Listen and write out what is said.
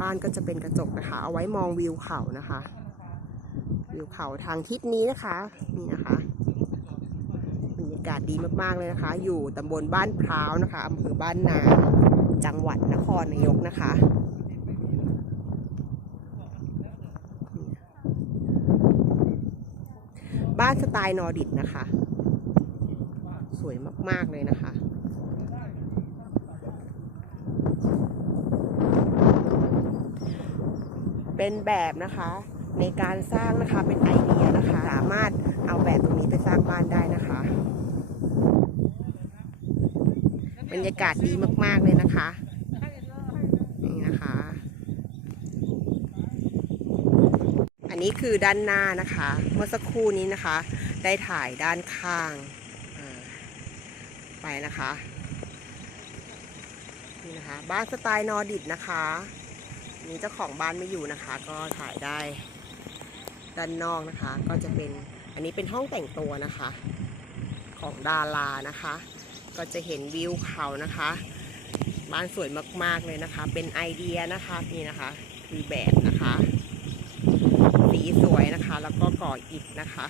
บ้านก็จะเป็นกระจกนะคะ เอาไว้มองวิวเขานะคะ วิวเขาทางทิศนี้นะคะนี่นะคะบรรยากาศดีมากๆเลยนะคะ อยู่ตำบลบ้านพร้าวนะคะอำเภอบ้านนาจังหวัดนครนายกนะคะบ้านสไตล์นอร์ดิกนะคะ สวยมาก ๆ เลยนะคะ เป็นแบบนะคะ ในการสร้างนะคะเป็นไอเดียนะคะ สามารถเอาแบบตรงนี้ไปสร้างบ้านได้นะคะ บรรยากาศดีมาก ๆ เลยนะคะนี่นะคะ อันนี้คือด้านหน้านะคะ เมื่อสักครู่นี้นะคะ ได้ถ่ายด้านข้างไปนะคะนี่นะคะ บ้านสไตล์นอร์ดิกนะคะ นี่เจ้าของบ้านไม่อยู่นะคะ ก็ถ่ายได้ด้านนอกนะคะ ก็จะเป็นอันนี้เป็นห้องแต่งตัวนะคะ ของดารานะคะ ก็จะเห็นวิวเขานะคะ บ้านสวยมากๆเลยนะคะ เป็นไอเดียนะคะนี่นะคะ คือแบบนะคะสีสวยนะคะ แล้วก็ก่ออิฐนะคะ